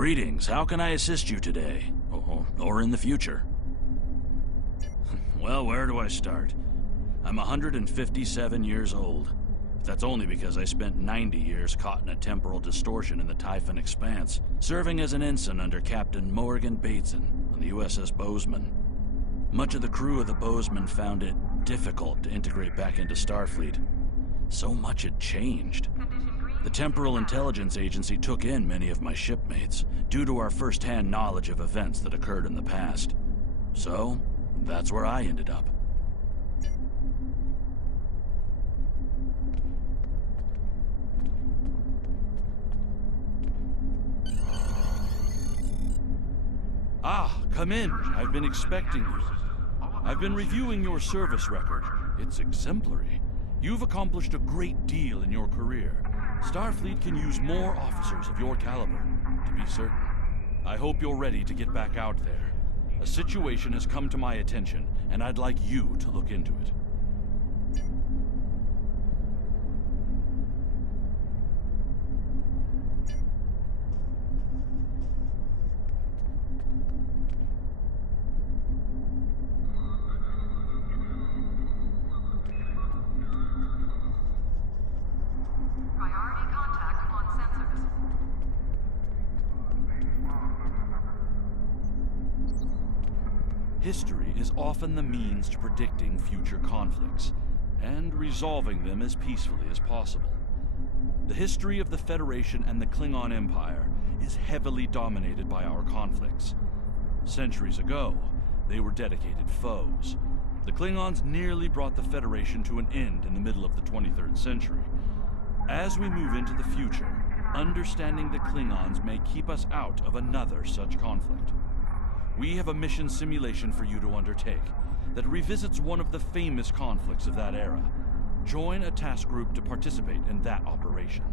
Greetings, how can I assist you today? Or in the future? Well, where do I start? I'm 157 years old. That's only because I spent 90 years caught in a temporal distortion in the Typhon Expanse, serving as an ensign under Captain Morgan Bateson on the USS Bozeman. Much of the crew of the Bozeman found it difficult to integrate back into Starfleet. So much had changed. The Temporal Intelligence Agency took in many of my shipmates, due to our first-hand knowledge of events that occurred in the past. So, that's where I ended up. Ah, come in. I've been expecting you. I've been reviewing your service record. It's exemplary. You've accomplished a great deal in your career. Starfleet can use more officers of your caliber, to be certain. I hope you're ready to get back out there. A situation has come to my attention, and I'd like you to look into it. Priority contact on sensors. History is often the means to predicting future conflicts, and resolving them as peacefully as possible. The history of the Federation and the Klingon Empire is heavily dominated by our conflicts. Centuries ago, they were dedicated foes. The Klingons nearly brought the Federation to an end in the middle of the 23rd century. As we move into the future, understanding the Klingons may keep us out of another such conflict. We have a mission simulation for you to undertake that revisits one of the famous conflicts of that era. Join a task group to participate in that operation.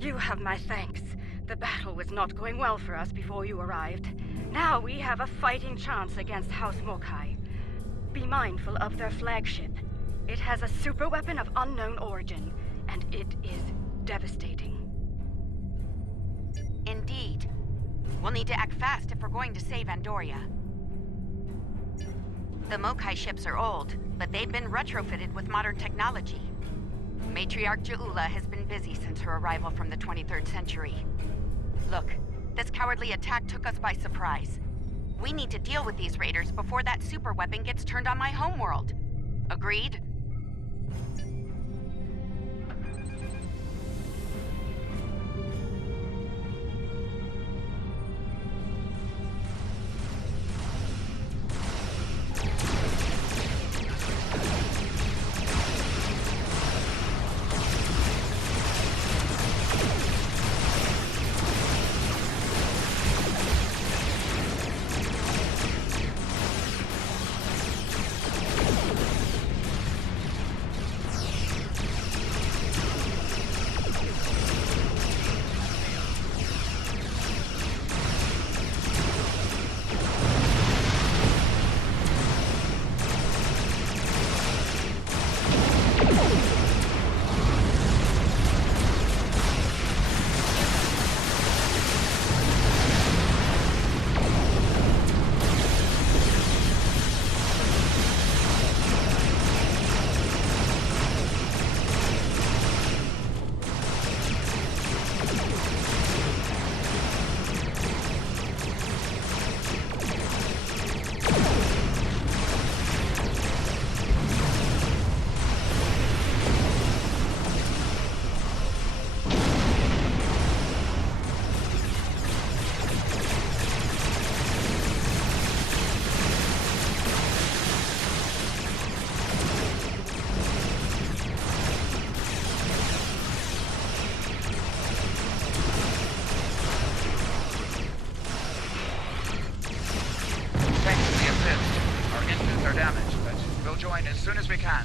You have my thanks. The battle was not going well for us before you arrived. Now we have a fighting chance against House Mokai. Be mindful of their flagship. It has a superweapon of unknown origin, and it is devastating. Indeed. We'll need to act fast if we're going to save Andoria. The Mokai ships are old, but they've been retrofitted with modern technology. Matriarch Ja'ula has been busy since her arrival from the 23rd century. Look, this cowardly attack took us by surprise. We need to deal with these raiders before that superweapon gets turned on my homeworld. Agreed? Join as soon as we can.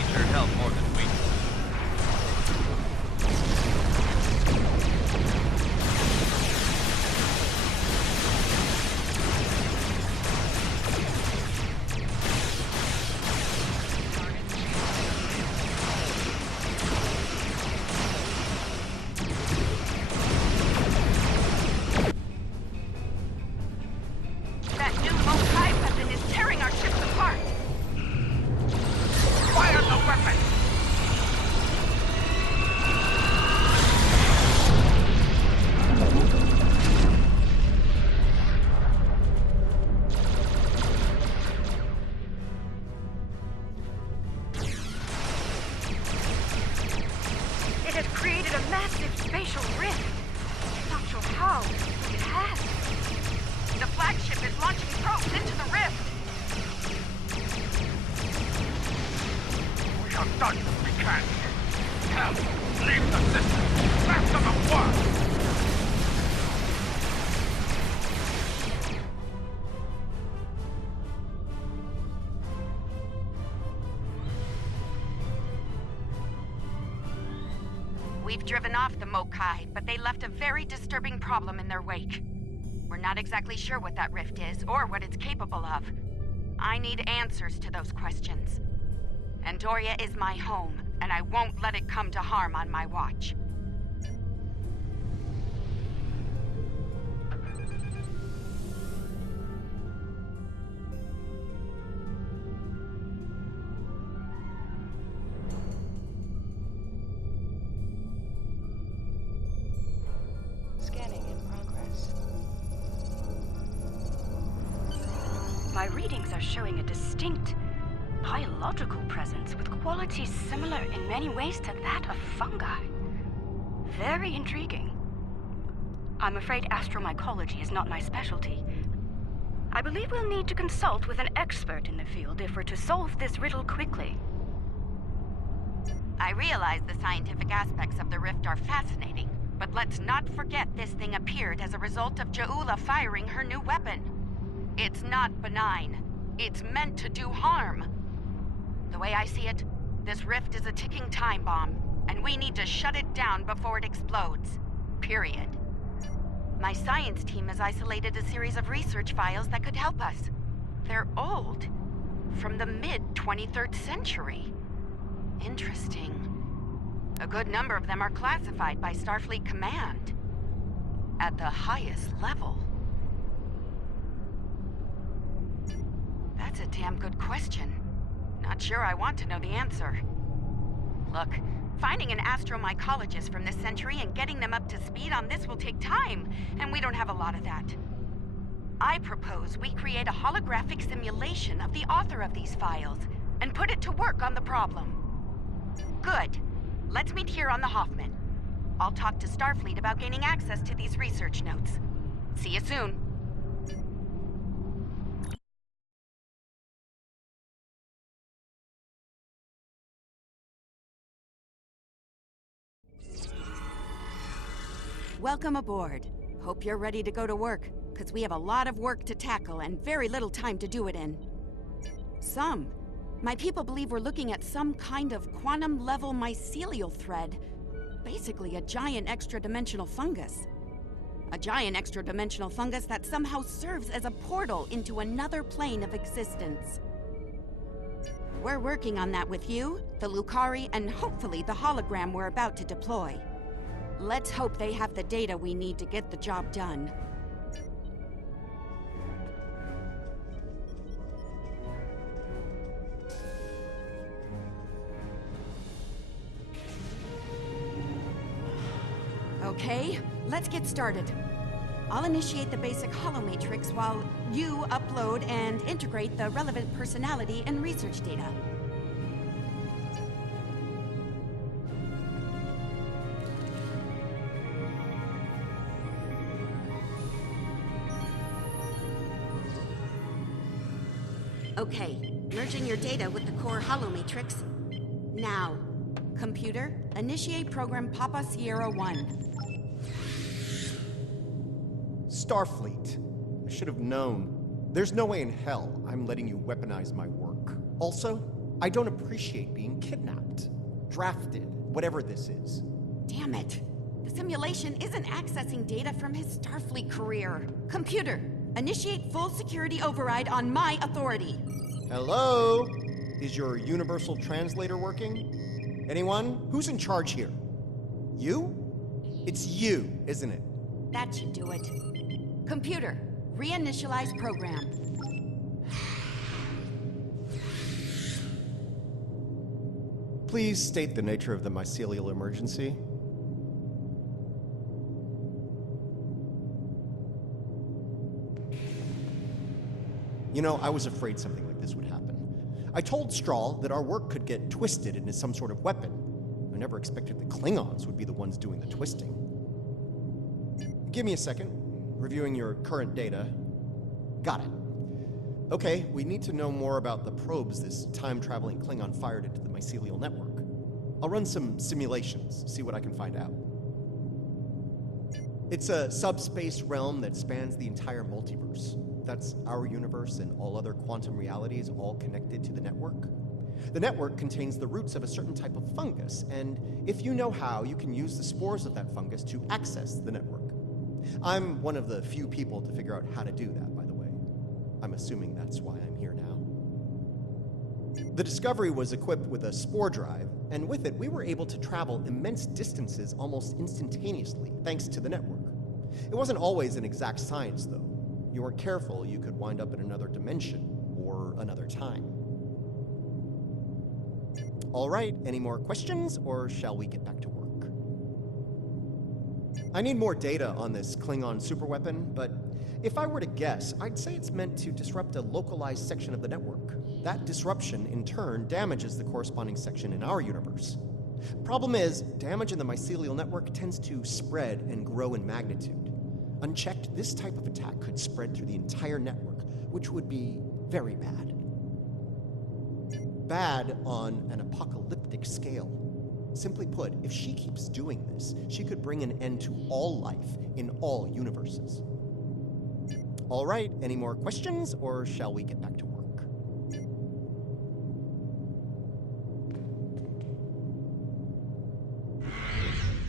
need your help more than we do. That new Mokai weapon is tearing our ships apart! Fire the weapon! It has created a massive spatial rift. I'm not sure how, but it has. The flagship is launching probes into the rift! We have done what we can. Hell, leave the system. Back to the work! We've driven off the Mokai, but they left a very disturbing problem in their wake. We're not exactly sure what that rift is, or what it's capable of. I need answers to those questions. Andoria is my home, and I won't let it come to harm on my watch. Scanning in progress. My readings are showing a distinct biological presence with qualities similar in many ways to that of fungi. Very intriguing. I'm afraid astromycology is not my specialty. I believe we'll need to consult with an expert in the field if we're to solve this riddle quickly. I realize the scientific aspects of the rift are fascinating, but let's not forget this thing appeared as a result of Ja'ula firing her new weapon. It's not benign. It's meant to do harm. The way I see it, this rift is a ticking time bomb, and we need to shut it down before it explodes. Period. My science team has isolated a series of research files that could help us. They're old, from the mid-23rd century. Interesting. A good number of them are classified by Starfleet Command. At the highest level. That's a damn good question. Not sure I want to know the answer. Look, finding an astromycologist from this century and getting them up to speed on this will take time, and we don't have a lot of that. I propose we create a holographic simulation of the author of these files and put it to work on the problem. Good. Let's meet here on the Hoffman. I'll talk to Starfleet about gaining access to these research notes. See you soon. Welcome aboard. Hope you're ready to go to work, because we have a lot of work to tackle and very little time to do it in. My people believe we're looking at some kind of quantum-level mycelial thread. Basically a giant extra-dimensional fungus. A giant extra-dimensional fungus that somehow serves as a portal into another plane of existence. We're working on that with you, the Lukari, and hopefully the hologram we're about to deploy. Let's hope they have the data we need to get the job done. Okay, let's get started. I'll initiate the basic holomatrix while you upload and integrate the relevant personality and research data. Okay, merging your data with the core holomatrix. Now, computer, initiate program Papa Sierra 1. Starfleet. I should have known. There's no way in hell I'm letting you weaponize my work. Also, I don't appreciate being kidnapped, drafted, whatever this is. Damn it. The simulation isn't accessing data from his Starfleet career. Computer, initiate full security override on my authority. Hello? Is your universal translator working? Anyone? Who's in charge here? You? It's you, isn't it? That should do it. Computer, reinitialize program. Please state the nature of the mycelial emergency. You know, I was afraid something like this would happen. I told Strahl that our work could get twisted into some sort of weapon. I never expected the Klingons would be the ones doing the twisting. Give me a second. Reviewing your current data. Got it. Okay, we need to know more about the probes this time-traveling Klingon fired into the mycelial network. I'll run some simulations, see what I can find out. It's a subspace realm that spans the entire multiverse. That's our universe and all other quantum realities all connected to the network. The network contains the roots of a certain type of fungus, and if you know how, you can use the spores of that fungus to access the network. I'm one of the few people to figure out how to do that, by the way. I'm assuming that's why I'm here now. The Discovery was equipped with a spore drive, and with it, we were able to travel immense distances almost instantaneously, thanks to the network. It wasn't always an exact science, though. You weren't careful, you could wind up in another dimension or another time. All right, any more questions, or shall we get back to work? I need more data on this Klingon superweapon, but if I were to guess, I'd say it's meant to disrupt a localized section of the network. That disruption, in turn, damages the corresponding section in our universe. Problem is, damage in the mycelial network tends to spread and grow in magnitude. Unchecked, this type of attack could spread through the entire network, which would be very bad. Bad on an apocalyptic scale. Simply put, if she keeps doing this, she could bring an end to all life in all universes. All right, any more questions, or shall we get back to work?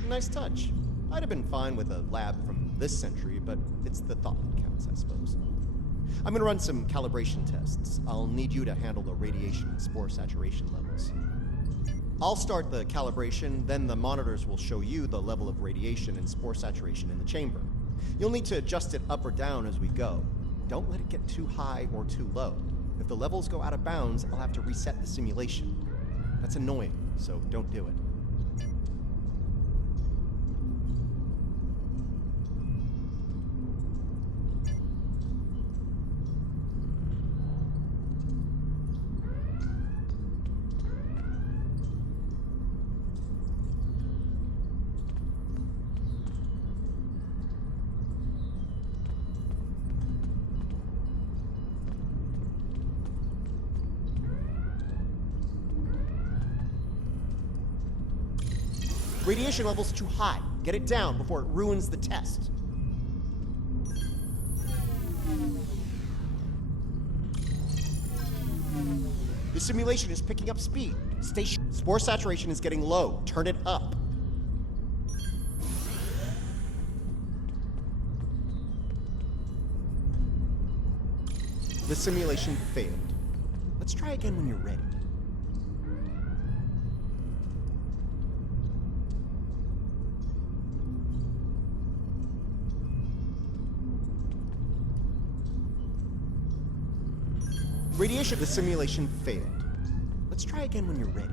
Nice touch. I'd have been fine with a lab from this century, but it's the thought that counts, I suppose. I'm gonna run some calibration tests. I'll need you to handle the radiation and spore saturation levels. I'll start the calibration, then the monitors will show you the level of radiation and spore saturation in the chamber. You'll need to adjust it up or down as we go. Don't let it get too high or too low. If the levels go out of bounds, I'll have to reset the simulation. That's annoying, so don't do it. Radiation level's too high. Get it down before it ruins the test. The simulation is picking up speed. Spore saturation is getting low. Turn it up. The simulation failed. Let's try again when you're ready. Radiation, the simulation failed. Let's try again when you're ready.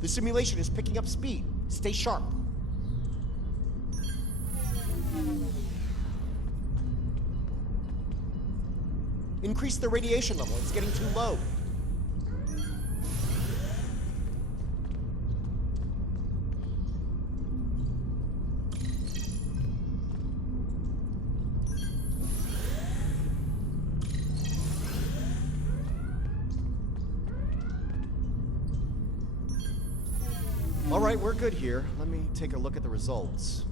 The simulation is picking up speed. Stay sharp. Increase the radiation level. It's getting too low. right, we're good here. Let me take a look at the results.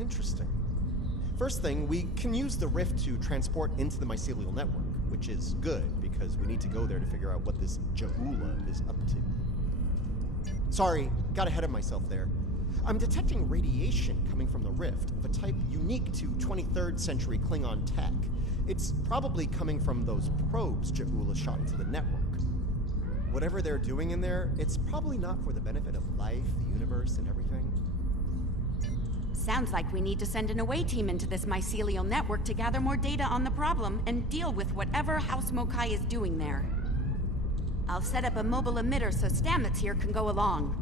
Interesting. First thing, we can use the rift to transport into the mycelial network, which is good because we need to go there to figure out what this Ja'ula is up to. Sorry, got ahead of myself there. I'm detecting radiation coming from the rift of a type unique to 23rd century Klingon tech. It's probably coming from those probes Ja'ula shot into the network. Whatever they're doing in there, it's probably not for the benefit of life, the universe, and everything. Sounds like we need to send an away team into this mycelial network to gather more data on the problem and deal with whatever House Mokai is doing there. I'll set up a mobile emitter so Stamets here can go along.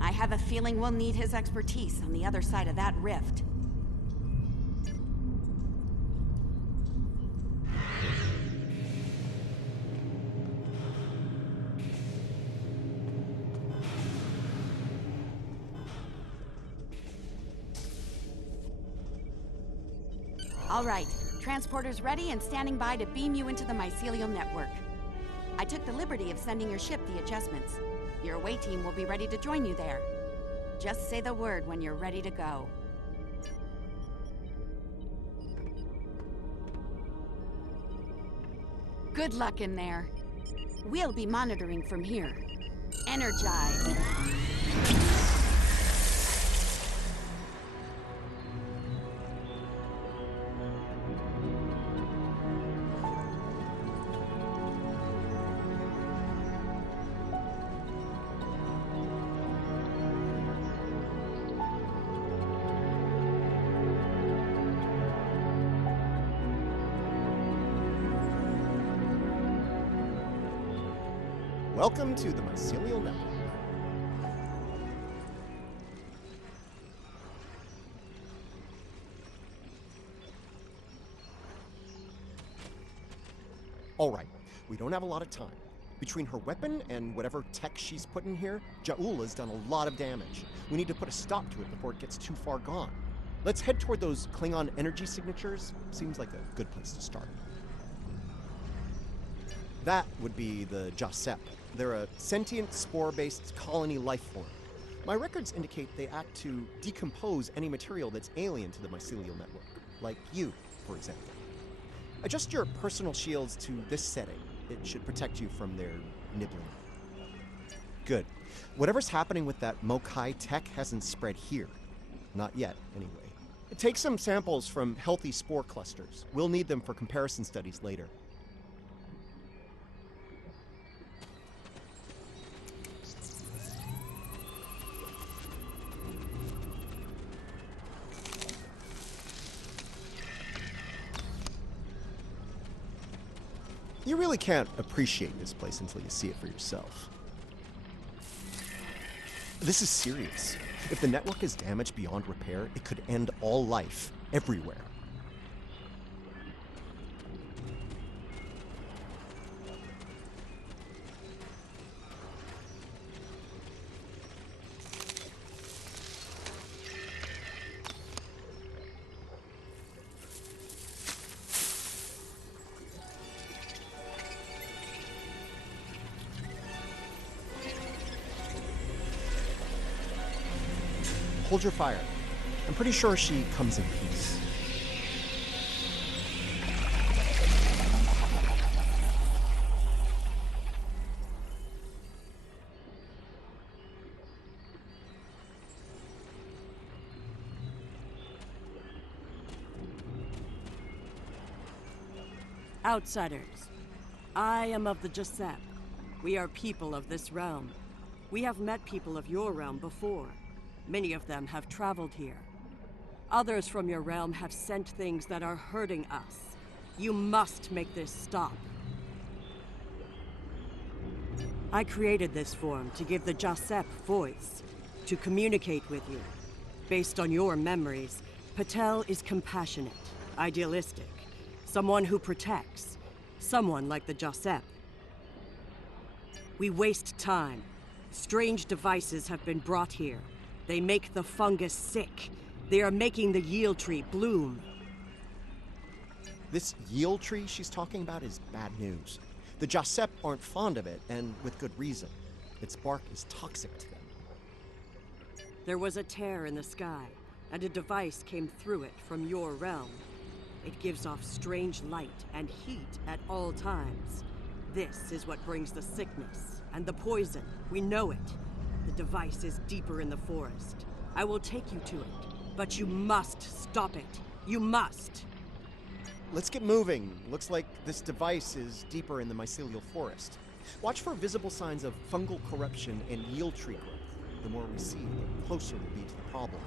I have a feeling we'll need his expertise on the other side of that rift. All right, transporter's ready and standing by to beam you into the mycelial network. I took the liberty of sending your ship the adjustments. Your away team will be ready to join you there. Just say the word when you're ready to go. Good luck in there. We'll be monitoring from here. Energize. Welcome to the mycelial network. All right, we don't have a lot of time. Between her weapon and whatever tech she's put in here, Ja'ula's done a lot of damage. We need to put a stop to it before it gets too far gone. Let's head toward those Klingon energy signatures. Seems like a good place to start. That would be the Jasep. They're a sentient, spore-based colony life form. My records indicate they act to decompose any material that's alien to the mycelial network, like you, for example. Adjust your personal shields to this setting. It should protect you from their nibbling. Good. Whatever's happening with that Mokai tech hasn't spread here. Not yet, anyway. Take some samples from healthy spore clusters. We'll need them for comparison studies later. You really can't appreciate this place until you see it for yourself. This is serious. If the network is damaged beyond repair, it could end all life, everywhere. Hold your fire. I'm pretty sure she comes in peace. Outsiders, I am of the Jasep. We are people of this realm. We have met people of your realm before. Many of them have traveled here. Others from your realm have sent things that are hurting us. You must make this stop. I created this form to give the Jasep voice, to communicate with you. Based on your memories, Patel is compassionate, idealistic, someone who protects, someone like the Jasep. We waste time. Strange devices have been brought here. They make the fungus sick. They are making the Yield tree bloom. This Yield tree she's talking about is bad news. The Jasep aren't fond of it, and with good reason. Its bark is toxic to them. There was a tear in the sky, and a device came through it from your realm. It gives off strange light and heat at all times. This is what brings the sickness and the poison. We know it. The device is deeper in the forest. I will take you to it, but you must stop it. You must! Let's get moving. Looks like this device is deeper in the mycelial forest. Watch for visible signs of fungal corruption and yield tree growth. The more we see, the closer we'll be to the problem.